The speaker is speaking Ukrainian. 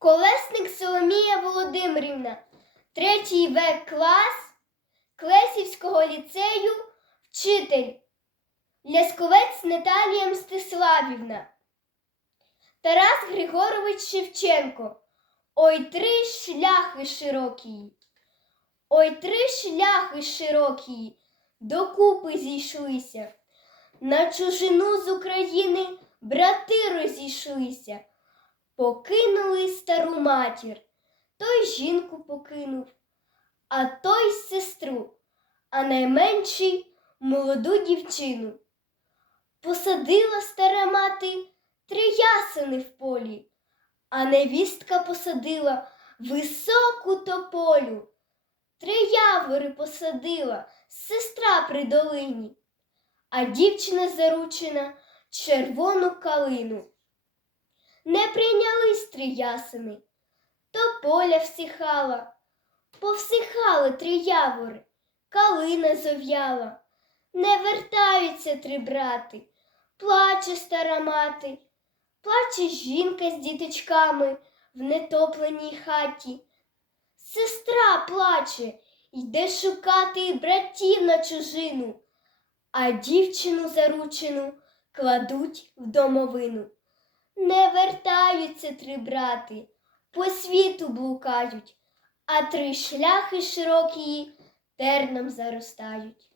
Колесник Соломія Володимирівна, третій В клас Клесівського ліцею, вчитель Лясковець Наталія Мстиславівна. Тарас Григорович Шевченко. Ой три шляхи широкі. Ой три шляхи широкі, докупи зійшлися. На чужину з України брати розійшлися. Покинули стару матір, той жінку покинув, а той сестру, а найменший молоду дівчину. Посадила стара мати три ясени в полі, а невістка посадила високу тополю. Три явори посадила сестра при долині, а дівчина заручена червону калину. Не прийнялись три ясени, тополя всихала, повсихали три явори, калина зов'яла. Не вертаються три брати, плаче стара мати, плаче жінка з діточками в нетопленій хаті. Сестра плаче, йде шукати братів на чужину, а дівчину заручену кладуть в домовину. Не вертаються три брати, по світу блукають, а три шляхи широкі терном заростають.